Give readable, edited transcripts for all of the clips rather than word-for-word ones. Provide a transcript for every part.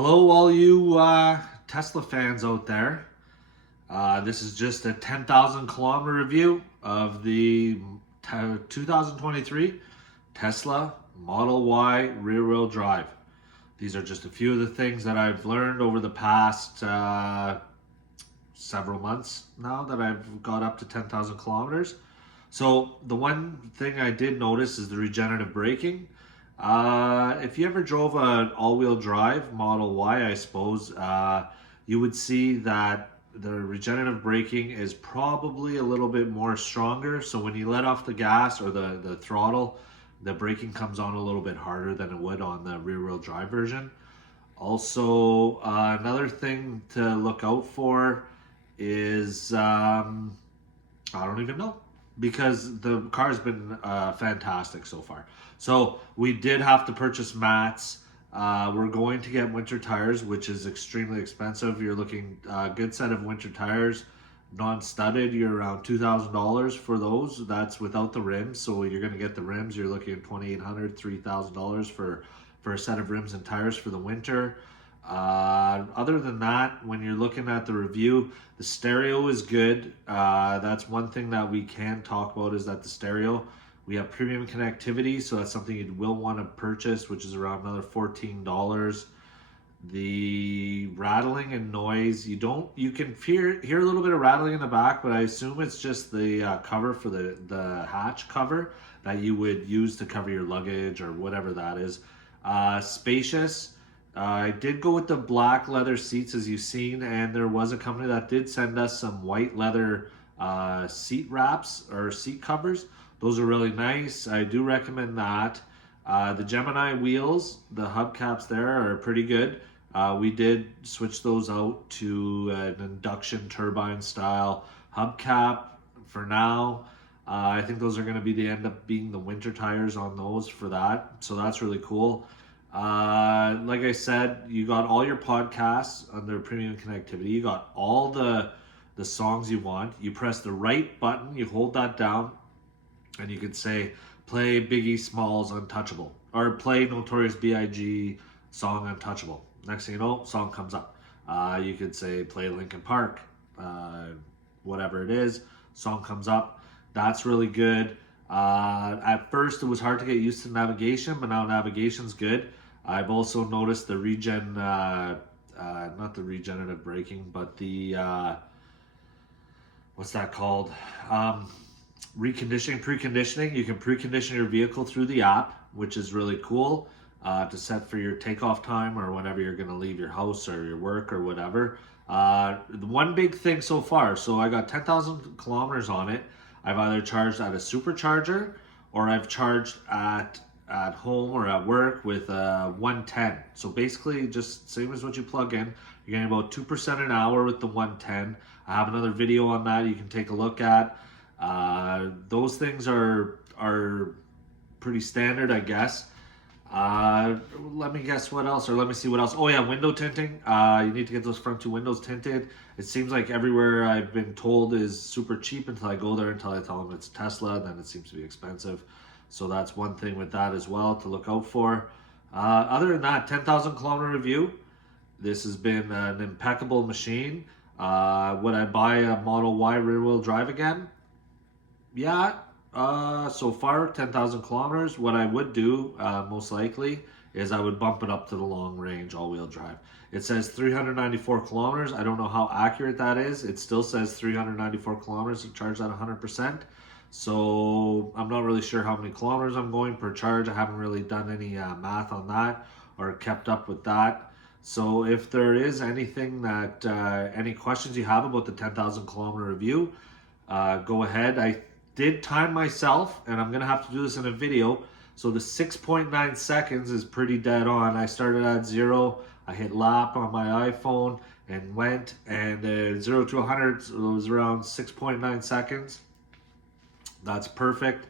Hello, all you Tesla fans out there. This is just a 10,000 kilometer review of the 2023 Tesla Model Y rear-wheel drive. These are just a few of the things that I've learned over the past several months now that I've got up to 10,000 kilometers. So the one thing I did notice is the regenerative braking. If you ever drove an all-wheel drive Model Y, I suppose, you would see that the regenerative braking is probably a little bit more stronger. So when you let off the gas or the throttle, the braking comes on a little bit harder than it would on the rear-wheel drive version. Also, another thing to look out for is, I don't even know, because the car has been fantastic so far. So we did have to purchase mats. We're going to get winter tires, which is extremely expensive. You're looking a good set of winter tires, non-studded. You're around $2,000 for those. That's without the rims. So you're going to get the rims. You're looking at $2,800, $3,000 for a set of rims and tires for the winter. Other than that, when you're looking at the review, the stereo is good. That's one thing that we can talk about, is that the stereo, we have premium connectivity, so that's something you will want to purchase, which is around another $14. The rattling and noise, you can hear a little bit of rattling in the back, but I assume it's just the cover for the hatch cover that you would use to cover your luggage or whatever that is. Spacious. I did go with the black leather seats, as you've seen, and there was a company that did send us some white leather seat wraps or seat covers. Those are really nice. I do recommend that. The Gemini wheels, the hubcaps there are pretty good. We did switch those out to an induction turbine style hubcap for now. I think those are going to be end up being the winter tires on those for that. So that's really cool. Like I said, you got all your podcasts under premium connectivity. You got all the songs you want. You press the right button, you hold that down, and you can say play Biggie Smalls Untouchable or play Notorious B.I.G. song Untouchable. Next thing you know, song comes up. You could say play Linkin Park, whatever it is, song comes up. That's really good. At first it was hard to get used to navigation, but now navigation's good. I've also noticed the not the regenerative braking, but the what's that called? Preconditioning. You can precondition your vehicle through the app, which is really cool, to set for your takeoff time or whenever you're going to leave your house or your work or whatever. The one big thing so far, so I got 10,000 kilometers on it. I've either charged at a supercharger or I've charged at home or at work with a 110. So basically just same as what you plug in. You're getting about 2% an hour with the 110. I have another video on that you can take a look at. Those things are pretty standard, I guess. Let me guess what else, or let me see what else. Oh yeah, window tinting. You need to get those front two windows tinted. It seems like everywhere I've been told is super cheap until I go there, until I tell them it's Tesla, then it seems to be expensive. So that's one thing with that as well to look out for. Other than that, 10,000 kilometer review. This has been an impeccable machine. Would I buy a Model Y rear wheel drive again? Yeah. So far 10,000 kilometers. What I would do most likely is I would bump it up to the long range all-wheel drive. It says 394 kilometers. I don't know how accurate that is. It still says 394 kilometers to charge at 100%. So I'm not really sure how many kilometers I'm going per charge. I haven't really done any math on that or kept up with that. So if there is anything that any questions you have about the 10,000 kilometer review, go ahead. I did time myself, and I'm gonna have to do this in a video. So the 6.9 seconds is pretty dead on. I started at 0, I hit lap on my iPhone and went, and 0 to 100 so it was around 6.9 seconds. That's perfect.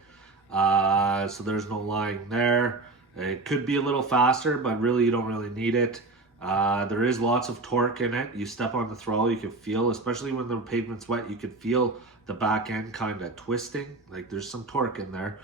So there's no lying there. It could be a little faster, but really you don't really need it. There is lots of torque in it. You step on the throttle, you can feel, especially when the pavement's wet, you can feel the back end kind of twisting. Like there's some torque in there.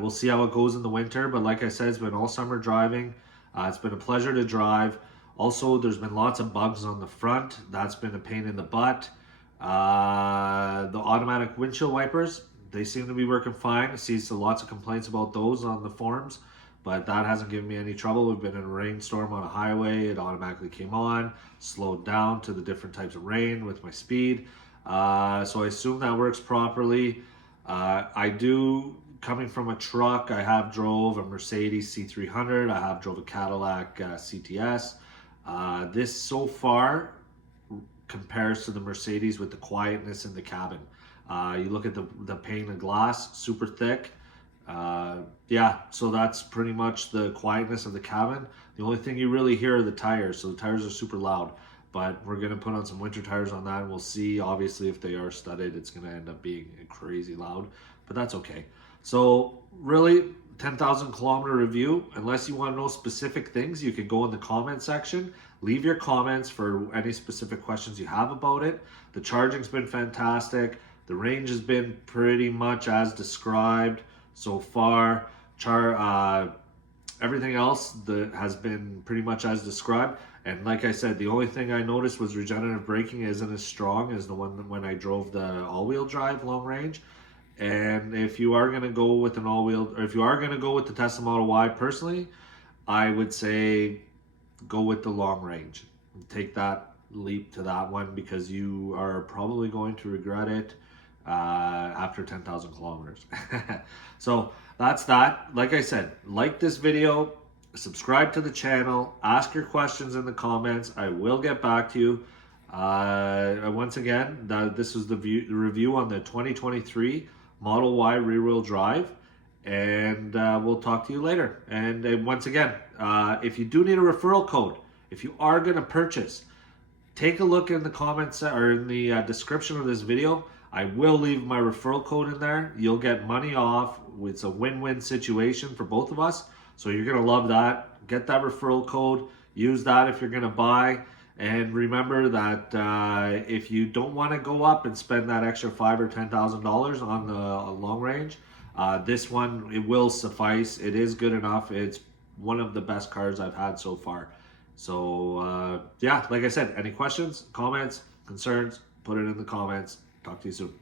We'll see how it goes in the winter, but like I said, it's been all summer driving. It's been a pleasure to drive. Also, there's been lots of bugs on the front. That's been a pain in the butt. The automatic windshield wipers, they seem to be working fine. I see lots of complaints about those on the forums, but that hasn't given me any trouble. We've been in a rainstorm on a highway. It automatically came on, slowed down to the different types of rain with my speed. So I assume that works properly. I do, coming from a truck, I have drove a Mercedes C300. I have drove a Cadillac CTS. This so far compares to the Mercedes with the quietness in the cabin. You look at the pane of glass, super thick. Yeah, so that's pretty much the quietness of the cabin. The only thing you really hear are the tires, so the tires are super loud. But we're going to put on some winter tires on that, and we'll see. Obviously, if they are studded, it's going to end up being crazy loud, but that's okay. So really, 10,000 kilometer review. Unless you want to know specific things, you can go in the comment section. Leave your comments for any specific questions you have about it. The charging's been fantastic. The range has been pretty much as described so far. Everything else has been pretty much as described. And like I said, the only thing I noticed was regenerative braking isn't as strong as the one when I drove the all-wheel drive long range. And if you are going to go with an all-wheel, or if you are going to go with the Tesla Model Y, personally, I would say go with the long range. Take that leap to that one, because you are probably going to regret it after 10,000 kilometers. So that's that. Like I said, like this video, subscribe to the channel, ask your questions in the comments. I will get back to you. Once again, this was the review on the 2023 Model Y rear-wheel drive, and we'll talk to you later. And once again, if you do need a referral code, if you are going to purchase, take a look in the comments or in the description of this video. I will leave my referral code in there. You'll get money off. It's a win-win situation for both of us. So you're going to love that. Get that referral code. Use that if you're going to buy. And remember that if you don't want to go up and spend that extra $5,000 or $10,000 on the long range, this one, it will suffice. It is good enough. It's one of the best cars I've had so far. So yeah, like I said, any questions, comments, concerns, put it in the comments. Talk to you soon.